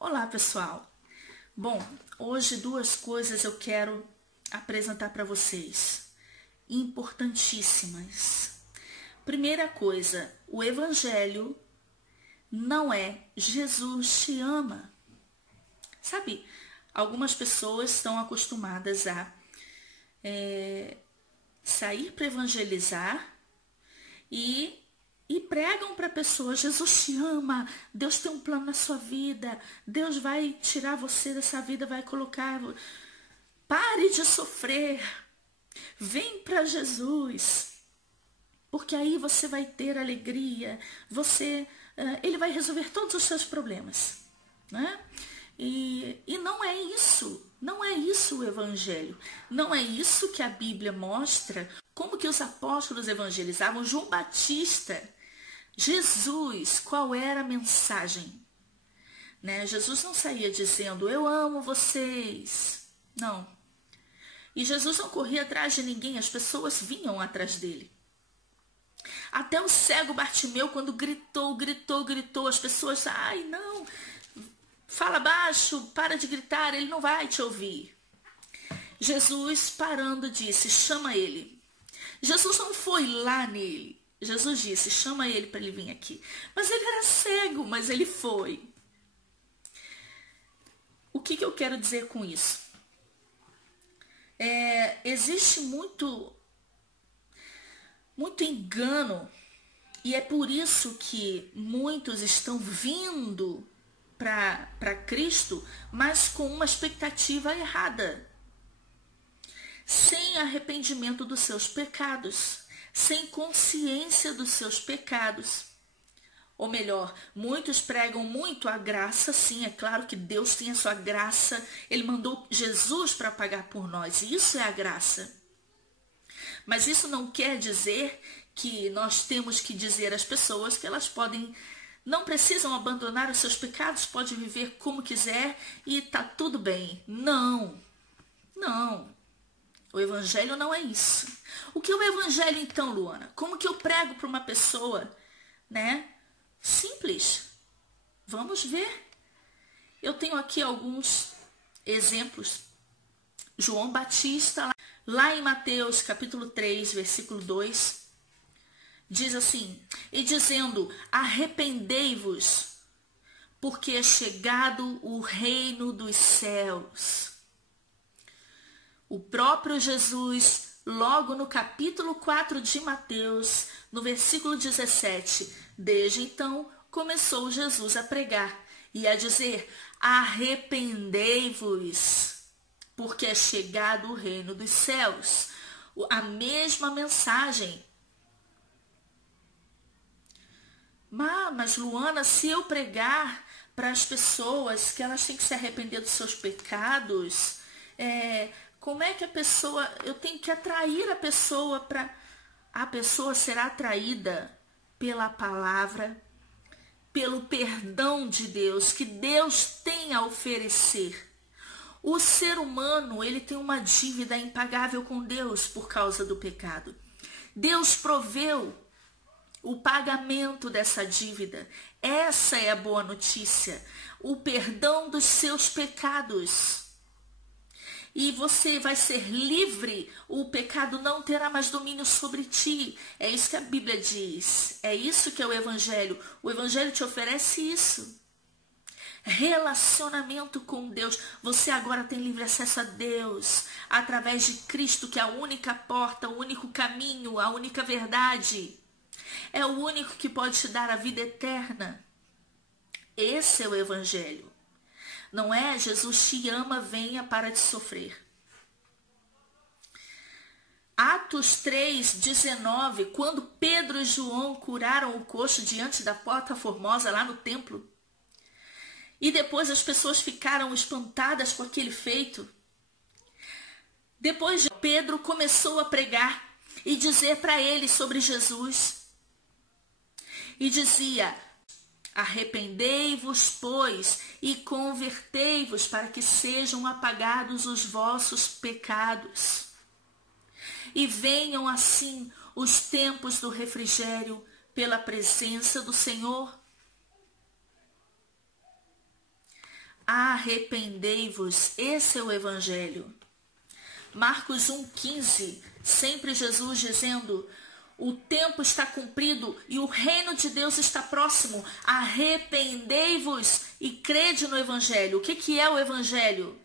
Olá, pessoal. Bom, hoje duas coisas eu quero apresentar para vocês, importantíssimas. Primeira coisa, o Evangelho não é Jesus te ama. Sabe, algumas pessoas estão acostumadas a sair para evangelizar e pregam para a pessoa: Jesus te ama, Deus tem um plano na sua vida, Deus vai tirar você dessa vida, vai colocar... Pare de sofrer, vem para Jesus, porque aí você vai ter alegria, ele vai resolver todos os seus problemas, né? E não é isso, não é isso o Evangelho, não é isso que a Bíblia mostra, como que os apóstolos evangelizavam. João Batista, Jesus, qual era a mensagem? Né? Jesus não saía dizendo: eu amo vocês, não. E Jesus não corria atrás de ninguém, as pessoas vinham atrás dele. Até o cego Bartimeu, quando gritou, as pessoas: ai, não, fala baixo, para de gritar, ele não vai te ouvir. Jesus, parando, disse: chama ele. Jesus não foi lá nele. Jesus disse: chama ele para ele vir aqui. Mas ele era cego, mas ele foi. O que eu quero dizer com isso? Existe muito engano, e é por isso que muitos estão vindo para Cristo, mas com uma expectativa errada, sem arrependimento dos seus pecados, sem consciência dos seus pecados. Ou melhor, muitos pregam muito a graça. Sim, é claro que Deus tem a sua graça, ele mandou Jesus para pagar por nós, isso é a graça. Mas isso não quer dizer que nós temos que dizer às pessoas que elas não precisam abandonar os seus pecados, pode viver como quiser e tá tudo bem. Não, não. O Evangelho não é isso. O que é o Evangelho então, Luana? Como que eu prego para uma pessoa, né? Simples. Vamos ver. Eu tenho aqui alguns exemplos. João Batista, lá em Mateus capítulo 3, versículo 2, diz assim: e dizendo: arrependei-vos, porque é chegado o reino dos céus. O próprio Jesus, logo no capítulo 4 de Mateus, no versículo 17, desde então começou Jesus a pregar e a dizer: arrependei-vos, porque é chegado o reino dos céus. A mesma mensagem. Mas Luana, se eu pregar para as pessoas que elas têm que se arrepender dos seus pecados, como é que eu tenho que atrair a pessoa para... A pessoa será atraída pela palavra, pelo perdão de Deus, que Deus tem a oferecer. O ser humano, ele tem uma dívida impagável com Deus por causa do pecado. Deus proveu o pagamento dessa dívida. Essa é a boa notícia, o perdão dos seus pecados. E você vai ser livre, o pecado não terá mais domínio sobre ti. É isso que a Bíblia diz, é isso que é o Evangelho. O Evangelho te oferece isso. Relacionamento com Deus. Você agora tem livre acesso a Deus, através de Cristo, que é a única porta, o único caminho, a única verdade. É o único que pode te dar a vida eterna. Esse é o Evangelho. Não é Jesus te ama, venha, para de sofrer. Atos 3:19, quando Pedro e João curaram o coxo diante da porta formosa lá no templo. E depois as pessoas ficaram espantadas com aquele feito. Depois Pedro começou a pregar e dizer para eles sobre Jesus. E dizia: arrependei-vos, pois, e convertei-vos, para que sejam apagados os vossos pecados. E venham assim os tempos do refrigério pela presença do Senhor. arrependei-vos. Esse é o evangelho. Marcos 1,15, sempre Jesus dizendo: o tempo está cumprido e o reino de Deus está próximo. Arrependei-vos e crede no evangelho. O que é o evangelho?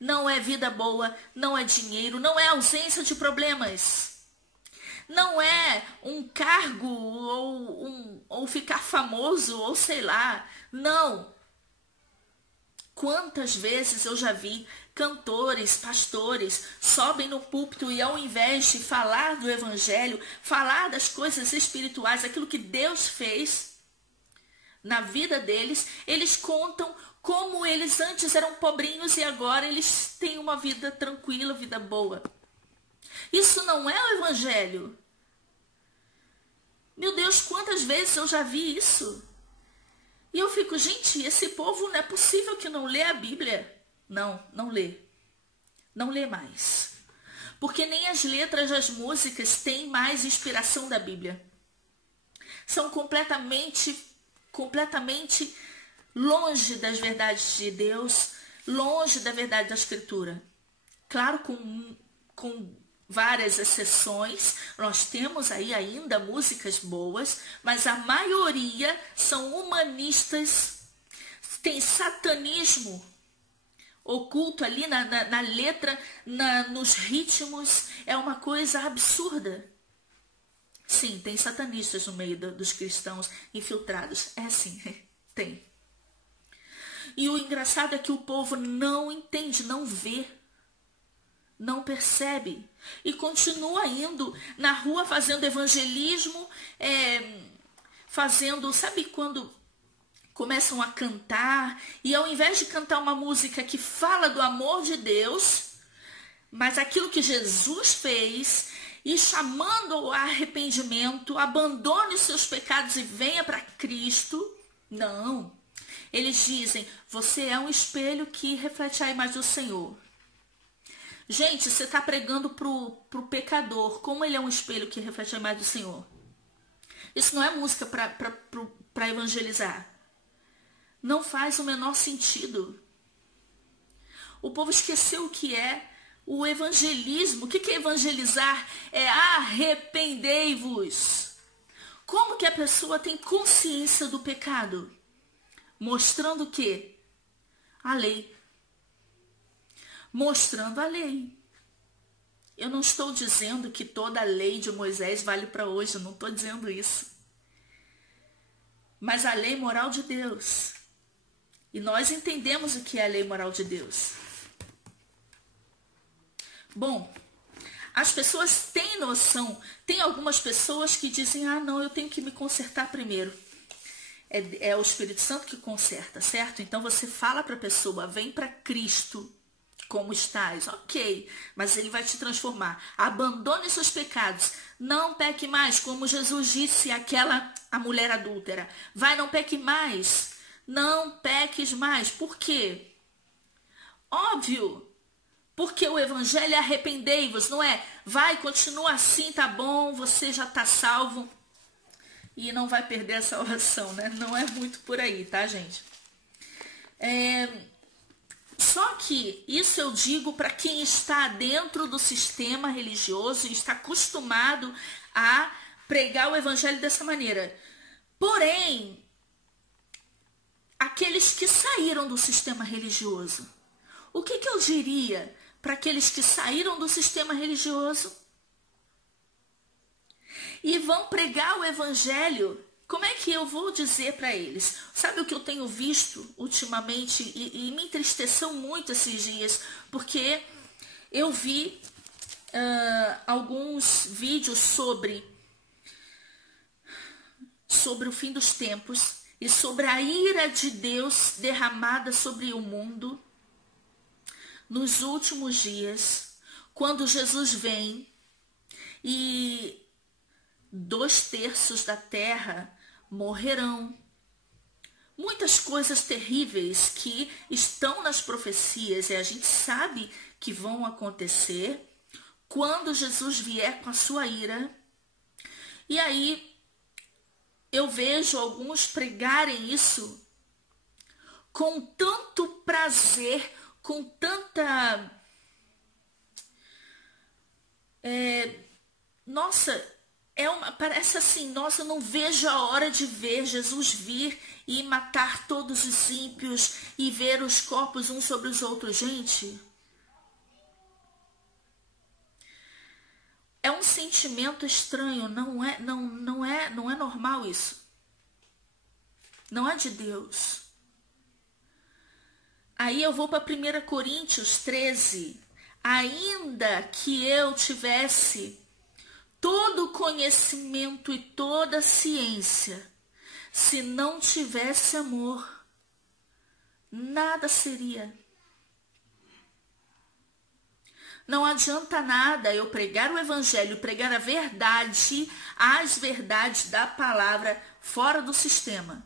Não é vida boa, não é dinheiro, não é ausência de problemas. Não é um cargo ou ficar famoso ou sei lá. Não. Quantas vezes eu já vi cantores, pastores, sobem no púlpito e ao invés de falar do evangelho, falar das coisas espirituais, aquilo que Deus fez na vida deles, eles contam como eles antes eram pobrinhos e agora eles têm uma vida tranquila, vida boa. Isso não é o evangelho. Meu Deus, quantas vezes eu já vi isso? E eu fico, gente, esse povo não é possível que não lê a Bíblia. Não lê. Não lê mais. Porque nem as letras das músicas têm mais inspiração da Bíblia. São completamente longe das verdades de Deus, longe da verdade da Escritura. Claro, com várias exceções, nós temos aí ainda músicas boas, mas a maioria são humanistas, tem satanismo oculto ali na letra, nos ritmos, é uma coisa absurda. Sim, tem satanistas no meio dos cristãos infiltrados, é sim, tem. E o engraçado é que o povo não entende, não vê, não percebe e continua indo na rua fazendo evangelismo, sabe quando começam a cantar e ao invés de cantar uma música que fala do amor de Deus, mas aquilo que Jesus fez e chamando ao arrependimento, abandone os seus pecados e venha para Cristo, não. Eles dizem, você é um espelho que reflete a imagem do Senhor. Gente, você está pregando pro pecador, como ele é um espelho que reflete a imagem do Senhor. Isso não é música para evangelizar. Não faz o menor sentido. O povo esqueceu o que é o evangelismo. O que é evangelizar? É arrependei-vos. Como que a pessoa tem consciência do pecado? Mostrando o quê? A lei. Mostrando a lei. Eu não estou dizendo que toda a lei de Moisés vale para hoje. Eu não estou dizendo isso. Mas a lei moral de Deus. E nós entendemos o que é a lei moral de Deus. Bom, as pessoas têm noção. Tem algumas pessoas que dizem, não, eu tenho que me consertar primeiro. É o Espírito Santo que conserta, certo? Então você fala para a pessoa, vem para Cristo como estás. Ok, mas ele vai te transformar. Abandone seus pecados. Não peque mais, como Jesus disse a mulher adúltera. Vai, não peque mais. Não peques mais. Por quê? Óbvio. Porque o evangelho é arrependei-vos, não é? Vai, continua assim, tá bom, você já tá salvo. E não vai perder a salvação, né? Não é muito por aí, tá, gente? Só que isso eu digo para quem está dentro do sistema religioso e está acostumado a pregar o evangelho dessa maneira. Porém, aqueles que saíram do sistema religioso, o que eu diria para aqueles que saíram do sistema religioso e vão pregar o evangelho? Como é que eu vou dizer para eles? Sabe o que eu tenho visto ultimamente e me entristeceu muito esses dias? Porque eu vi alguns vídeos sobre o fim dos tempos e sobre a ira de Deus derramada sobre o mundo nos últimos dias, quando Jesus vem e 2/3 da terra morrerão. Muitas coisas terríveis que estão nas profecias e a gente sabe que vão acontecer quando Jesus vier com a sua ira. E aí eu vejo alguns pregarem isso com tanto prazer, com tanta... parece assim, nossa, eu não vejo a hora de ver Jesus vir e matar todos os ímpios e ver os corpos uns sobre os outros. Gente, é um sentimento estranho, não é normal isso. Não é de Deus. Aí eu vou para 1 Coríntios 13. Ainda que eu tivesse todo o conhecimento e toda a ciência, se não tivesse amor, nada seria. Não adianta nada eu pregar o evangelho, pregar a verdade, as verdades da palavra fora do sistema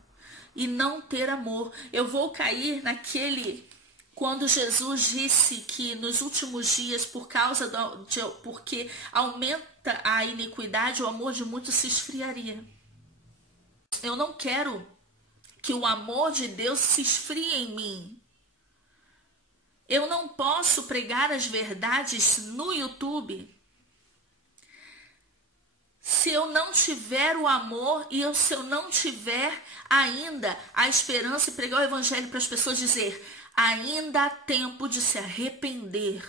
e não ter amor. Eu vou cair naquele... Quando Jesus disse que nos últimos dias, porque aumenta a iniquidade, o amor de muitos se esfriaria. Eu não quero que o amor de Deus se esfrie em mim. Eu não posso pregar as verdades no YouTube se eu não tiver o amor e se eu não tiver ainda a esperança e pregar o evangelho para as pessoas, dizer... Ainda há tempo de se arrepender.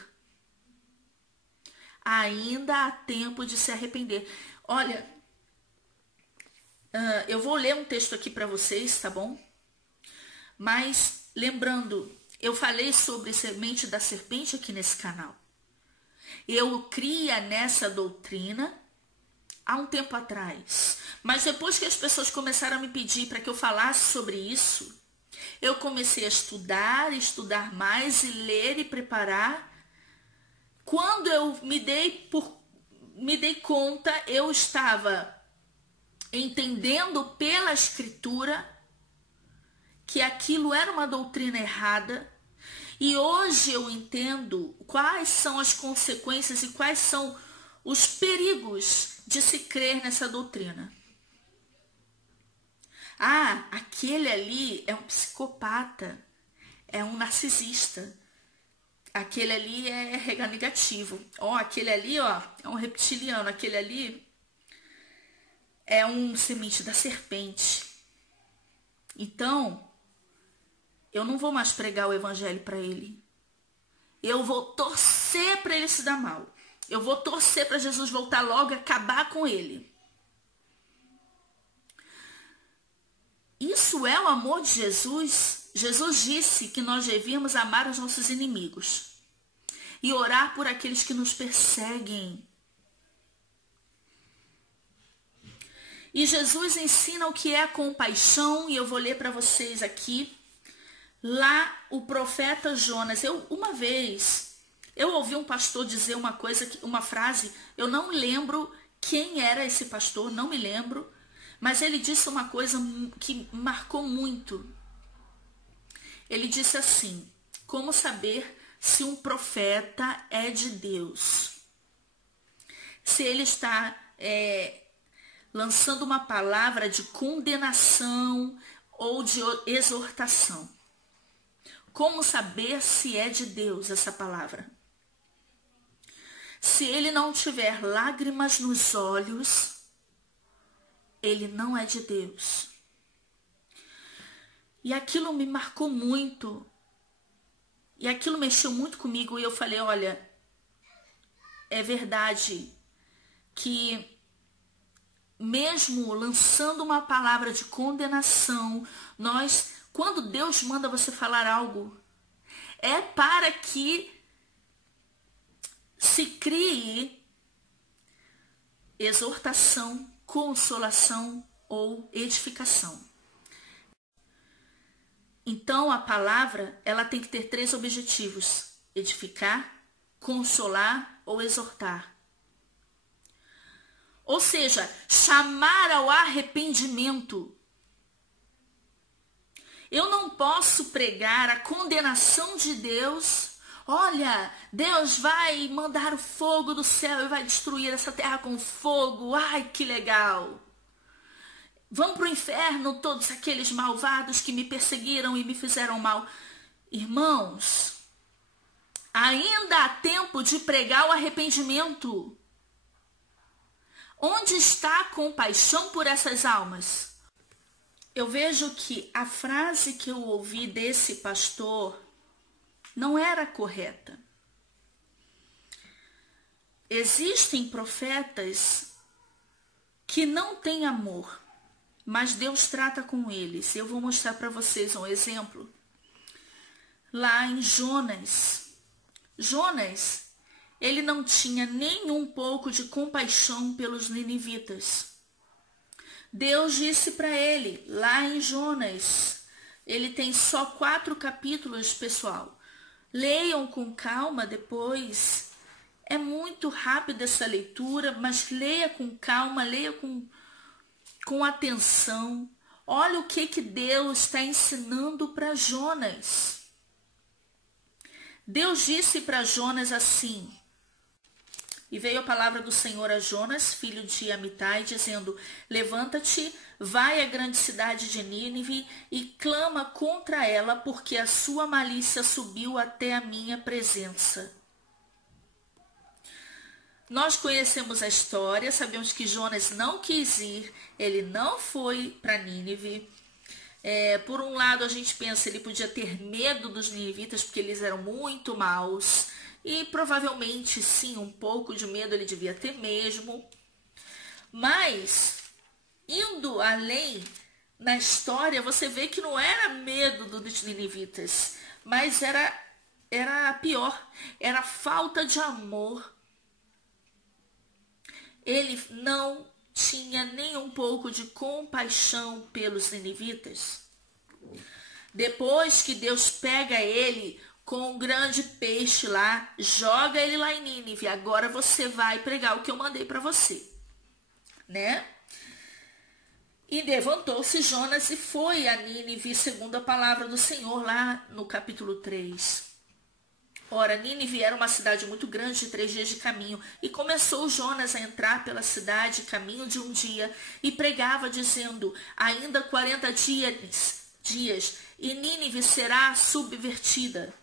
Ainda há tempo de se arrepender. Olha, eu vou ler um texto aqui para vocês, tá bom? Mas, lembrando, eu falei sobre semente da serpente aqui nesse canal. Eu cria nessa doutrina há um tempo atrás. Mas depois que as pessoas começaram a me pedir para que eu falasse sobre isso, eu comecei a estudar mais e ler e preparar. Quando eu me dei conta, eu estava entendendo pela escritura que aquilo era uma doutrina errada. E hoje eu entendo quais são as consequências e quais são os perigos de se crer nessa doutrina. Ah, aquele ali é um psicopata, é um narcisista. Aquele ali é RH negativo. Aquele ali, é um reptiliano. Aquele ali é um semente da serpente. Então, eu não vou mais pregar o evangelho para ele. Eu vou torcer para ele se dar mal. Eu vou torcer para Jesus voltar logo e acabar com ele. Isso é o amor de Jesus? Jesus disse que nós devíamos amar os nossos inimigos e orar por aqueles que nos perseguem. E Jesus ensina o que é a compaixão, e eu vou ler para vocês aqui. Lá, o profeta Jonas, uma vez, eu ouvi um pastor dizer uma frase, eu não lembro quem era esse pastor, não me lembro, mas ele disse uma coisa que marcou muito. Ele disse assim: como saber se um profeta é de Deus? Se ele está lançando uma palavra de condenação ou de exortação. Como saber se é de Deus essa palavra? Se ele não tiver lágrimas nos olhos, ele não é de Deus. E aquilo me marcou muito. E aquilo mexeu muito comigo. E eu falei, olha, é verdade que mesmo lançando uma palavra de condenação, quando Deus manda você falar algo, é para que se crie exortação, consolação ou edificação. Então a palavra, ela tem que ter 3 objetivos: edificar, consolar ou exortar. Ou seja, chamar ao arrependimento. Eu não posso pregar a condenação de Deus. Olha, Deus vai mandar o fogo do céu e vai destruir essa terra com fogo. Ai, que legal. Vão para o inferno todos aqueles malvados que me perseguiram e me fizeram mal. Irmãos, ainda há tempo de pregar o arrependimento. Onde está a compaixão por essas almas? Eu vejo que a frase que eu ouvi desse pastor não era correta. Existem profetas que não têm amor, mas Deus trata com eles. Eu vou mostrar para vocês um exemplo. Lá em Jonas. Jonas, ele não tinha nem um pouco de compaixão pelos ninivitas. Deus disse para ele, lá em Jonas, ele tem só 4 capítulos, pessoal. Leiam com calma depois. É muito rápida essa leitura, mas leia com calma, leia com atenção. Olha o que Deus está ensinando para Jonas. Deus disse para Jonas assim: e veio a palavra do Senhor a Jonas, filho de Amitai, dizendo: levanta-te, vai à grande cidade de Nínive e clama contra ela, porque a sua malícia subiu até a minha presença. Nós conhecemos a história, sabemos que Jonas não quis ir, ele não foi para Nínive. Por um lado, a gente pensa ele podia ter medo dos ninivitas, porque eles eram muito maus. E provavelmente, sim, um pouco de medo ele devia ter mesmo. Mas, indo além na história, você vê que não era medo dos ninivitas, mas era pior, era falta de amor. Ele não tinha nem um pouco de compaixão pelos ninivitas. Depois que Deus pega ele com um grande peixe lá, joga ele lá em Nínive. Agora você vai pregar o que eu mandei para você, né? E levantou-se Jonas e foi a Nínive, segundo a palavra do Senhor, lá no capítulo 3. Ora, Nínive era uma cidade muito grande, de 3 dias de caminho, e começou Jonas a entrar pela cidade, caminho de um dia, e pregava, dizendo: ainda 40 dias, e Nínive será subvertida.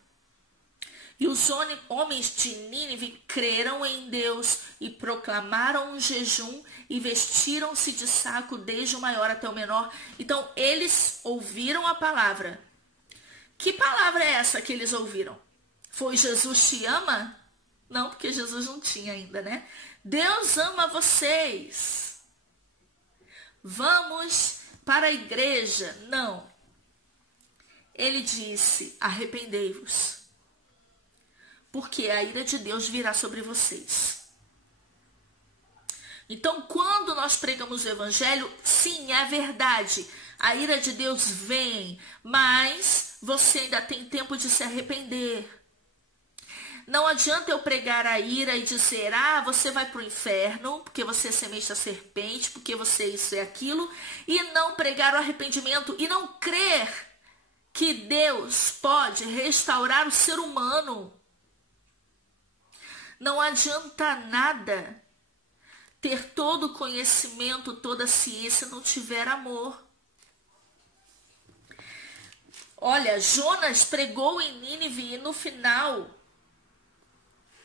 E os homens de Nínive creram em Deus e proclamaram um jejum e vestiram-se de saco, desde o maior até o menor. Então, eles ouviram a palavra. Que palavra é essa que eles ouviram? Foi: Jesus te ama? Não, porque Jesus não tinha ainda, né? Deus ama vocês. Vamos para a igreja. Não. Ele disse: arrependei-vos, porque a ira de Deus virá sobre vocês. Então, quando nós pregamos o evangelho, sim, é verdade, a ira de Deus vem, mas você ainda tem tempo de se arrepender. Não adianta eu pregar a ira e dizer: você vai para o inferno, porque você é semente da serpente, porque você isso e aquilo, e não pregar o arrependimento e não crer que Deus pode restaurar o ser humano. Não adianta nada ter todo o conhecimento, toda a ciência, não tiver amor. Olha, Jonas pregou em Nínive e no final,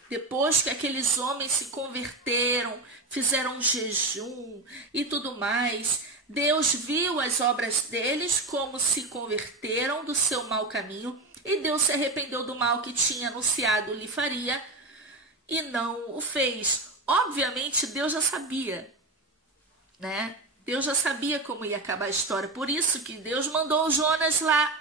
depois que aqueles homens se converteram, fizeram um jejum e tudo mais, Deus viu as obras deles, como se converteram do seu mau caminho, e Deus se arrependeu do mal que tinha anunciado lhe faria e não o fez. Obviamente, Deus já sabia, né? Deus já sabia como ia acabar a história, por isso que Deus mandou Jonas lá.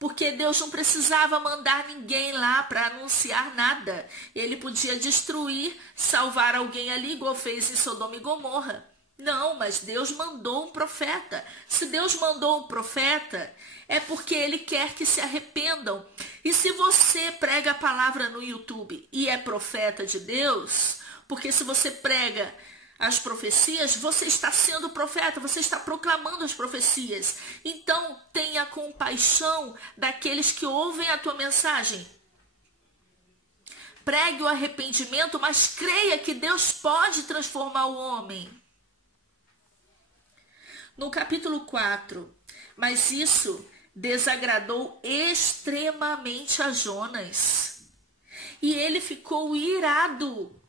Porque Deus não precisava mandar ninguém lá para anunciar nada. Ele podia destruir, salvar alguém ali, igual fez em Sodoma e Gomorra. Não, mas Deus mandou um profeta. Se Deus mandou um profeta, é porque Ele quer que se arrependam. E se você prega a palavra no YouTube e é profeta de Deus, porque se você prega as profecias, você está sendo profeta, você está proclamando as profecias. Então, tenha compaixão daqueles que ouvem a tua mensagem. Pregue o arrependimento, mas creia que Deus pode transformar o homem. No capítulo 4, mas isso desagradou extremamente a Jonas. E ele ficou irado.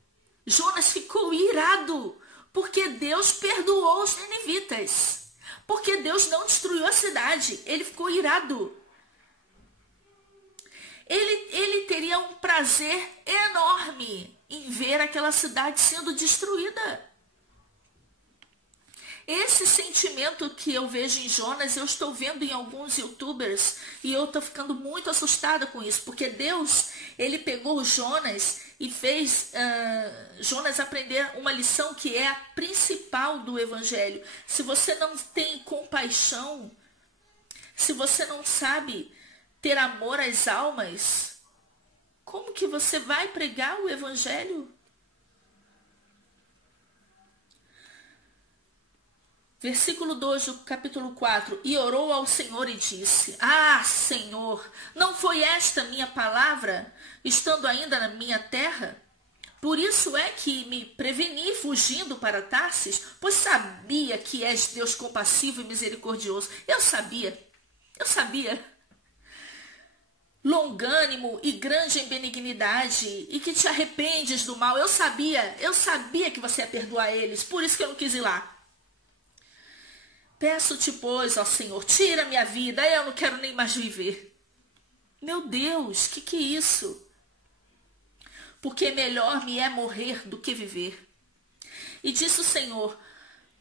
Jonas ficou irado, porque Deus perdoou os ninivitas. Porque Deus não destruiu a cidade. Ele ficou irado. Ele teria um prazer enorme em ver aquela cidade sendo destruída. Esse sentimento que eu vejo em Jonas, eu estou vendo em alguns youtubers e eu estou ficando muito assustada com isso, porque Deus, ele pegou Jonas e fez Jonas aprender uma lição que é a principal do evangelho. Se você não tem compaixão, se você não sabe ter amor às almas, como que você vai pregar o evangelho? Versículo 2 do capítulo 4. E orou ao Senhor e disse: Ah, Senhor, não foi esta minha palavra, estando ainda na minha terra? Por isso é que me preveni fugindo para Tarsis, pois sabia que és Deus compassivo e misericordioso. Eu sabia. Longânimo e grande em benignidade, e que te arrependes do mal. Eu sabia que você ia perdoar eles, por isso que eu não quis ir lá. Peço-te, pois, ó Senhor, tira minha vida, eu não quero nem mais viver. Meu Deus, que é isso? Porque melhor me é morrer do que viver. E disse o Senhor: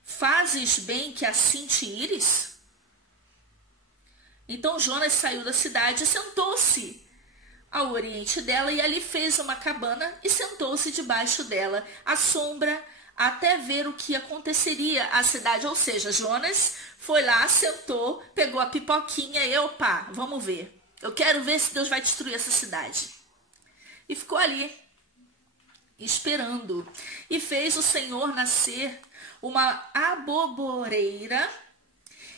fazes bem que assim te ires? Então Jonas saiu da cidade e sentou-se ao oriente dela, e ali fez uma cabana e sentou-se debaixo dela, à sombra, até ver o que aconteceria à cidade. Ou seja, Jonas foi lá, sentou, pegou a pipoquinha e opa, vamos ver. Eu quero ver se Deus vai destruir essa cidade. E ficou ali, esperando. E fez o Senhor nascer uma aboboreira,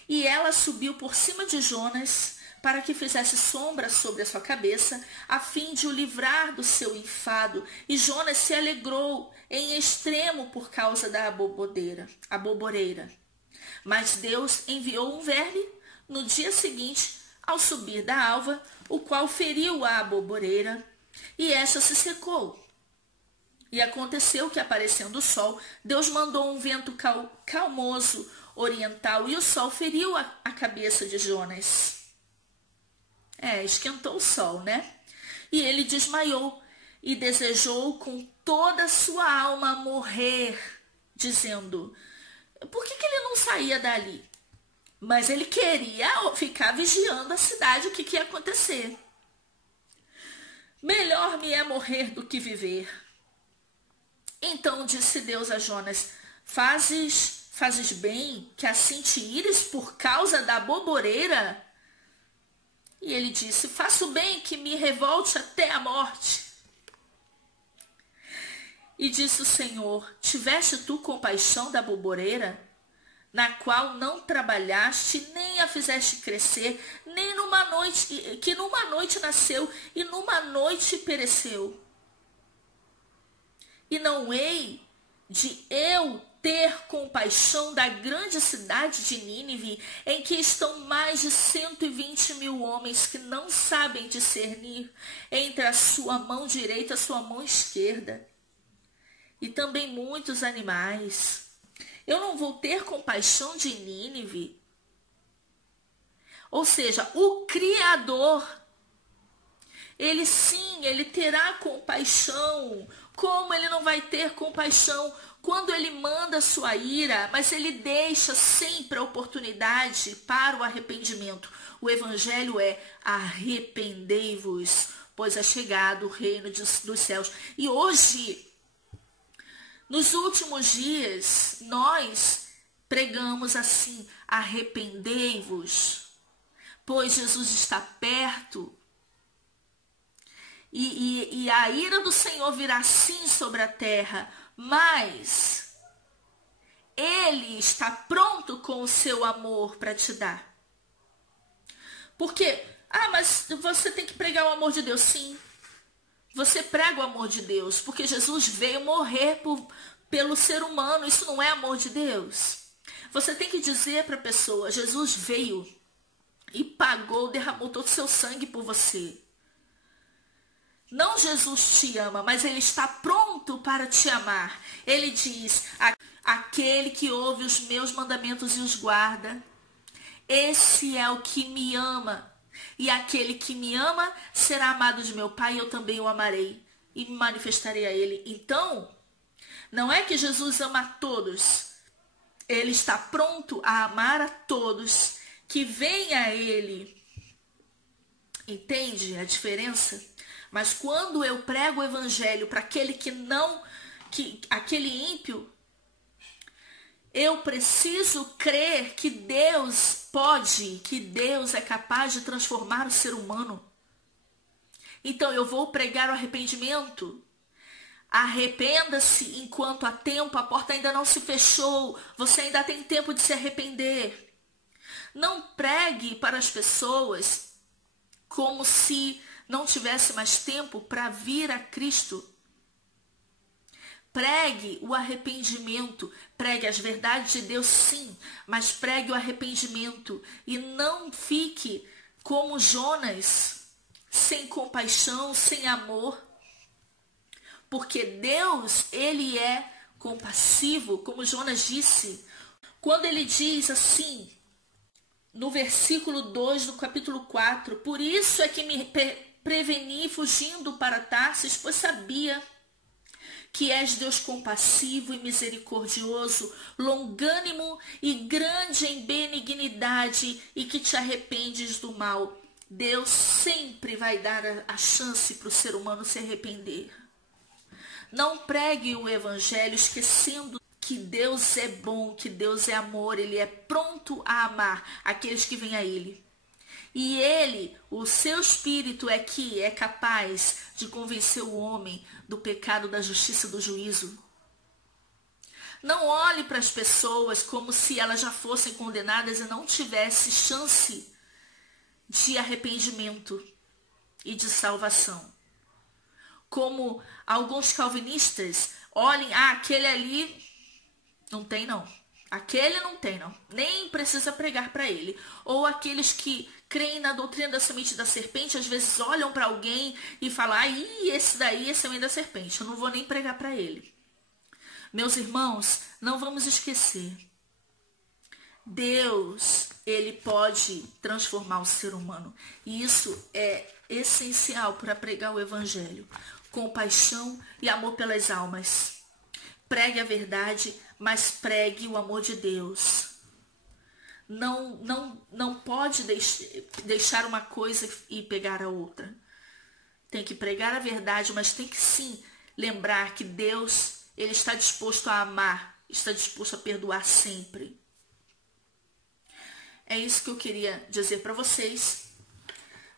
e ela subiu por cima de Jonas, para que fizesse sombra sobre a sua cabeça, a fim de o livrar do seu enfado. E Jonas se alegrou em extremo por causa da aboboreira. Mas Deus enviou um verme no dia seguinte, ao subir da alva, o qual feriu a aboboreira, e esta se secou. E aconteceu que, aparecendo o sol, Deus mandou um vento calmoso oriental, e o sol feriu a cabeça de Jonas. Esquentou o sol, né? E ele desmaiou e desejou com toda a sua alma morrer, dizendo: por que ele não saía dali? Mas ele queria ficar vigiando a cidade, o que ia acontecer. Melhor me é morrer do que viver. Então disse Deus a Jonas: fazes bem que assim te ires por causa da aboboreira? E ele disse: faço bem que me revolte até a morte. E disse o Senhor: tiveste tu compaixão da aboboreira, na qual não trabalhaste, nem a fizeste crescer, nem numa noite nasceu e numa noite pereceu? E não hei de eu ter compaixão da grande cidade de Nínive, em que estão mais de 120 mil homens que não sabem discernir entre a sua mão direita e a sua mão esquerda, e também muitos animais. Eu não vou ter compaixão de Nínive? Ou seja, o Criador, ele sim, ele terá compaixão. Como ele não vai ter compaixão quando ele manda sua ira, mas ele deixa sempre a oportunidade para o arrependimento. O evangelho é: arrependei-vos, pois é chegado o reino dos céus. E hoje, nos últimos dias, nós pregamos assim: arrependei-vos, pois Jesus está perto. E a ira do Senhor virá sim sobre a terra, mas Ele está pronto com o seu amor para te dar. Porque, mas você tem que pregar o amor de Deus. Sim, você prega o amor de Deus, porque Jesus veio morrer pelo ser humano. Isso não é amor de Deus? Você tem que dizer para a pessoa: Jesus veio e pagou, derramou todo o seu sangue por você. Não Jesus te ama, mas ele está pronto para te amar. Ele diz: aquele que ouve os meus mandamentos e os guarda, esse é o que me ama. E aquele que me ama será amado de meu Pai, e eu também o amarei e me manifestarei a ele. Então, não é que Jesus ama a todos. Ele está pronto a amar a todos que vêm a ele. Entende a diferença? Mas quando eu prego o evangelho para aquele aquele ímpio, eu preciso crer que Deus pode, que Deus é capaz de transformar o ser humano. Então eu vou pregar o arrependimento. Arrependa-se enquanto há tempo, a porta ainda não se fechou, você ainda tem tempo de se arrepender. Não pregue para as pessoas como se não tivesse mais tempo para vir a Cristo. Pregue o arrependimento, pregue as verdades de Deus, sim, mas pregue o arrependimento e não fique como Jonas, sem compaixão, sem amor, porque Deus, ele é compassivo, como Jonas disse, quando ele diz assim, no versículo 2 do capítulo 4, por isso é que me preveni fugindo para Tarsis, pois sabia que és Deus compassivo e misericordioso, longânimo e grande em benignidade, e que te arrependes do mal. Deus sempre vai dar a chance para o ser humano se arrepender. Não pregue o evangelho esquecendo que Deus é bom, que Deus é amor, ele é pronto a amar aqueles que vêm a ele. E ele, o seu espírito é que é capaz de convencer o homem do pecado, da justiça, do juízo. Não olhe para as pessoas como se elas já fossem condenadas e não tivessem chance de arrependimento e de salvação. Como alguns calvinistas olhem, aquele ali não tem não. Aquele não tem não. Nem precisa pregar para ele. Ou aqueles que creem na doutrina da semente da serpente, às vezes olham para alguém e falam, esse daí é semente da serpente, eu não vou nem pregar para ele. Meus irmãos, não vamos esquecer. Deus, ele pode transformar o ser humano. E isso é essencial para pregar o evangelho. Compaixão e amor pelas almas. Pregue a verdade, mas pregue o amor de Deus. Não pode deixar uma coisa e pegar a outra. Tem que pregar a verdade, mas tem que sim lembrar que Deus, ele está disposto a amar, está disposto a perdoar sempre. É isso que eu queria dizer para vocês.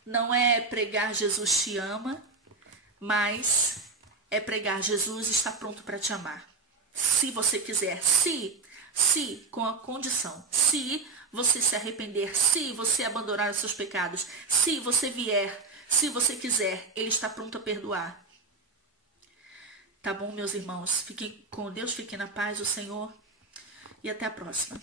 Não é pregar Jesus te ama, mas é pregar Jesus está pronto para te amar. Se você quiser, se com a condição, se você se arrepender, se você abandonar os seus pecados, se você vier, se você quiser, ele está pronto a perdoar. Tá bom, meus irmãos? Fiquem com Deus, fiquem na paz do Senhor e até a próxima.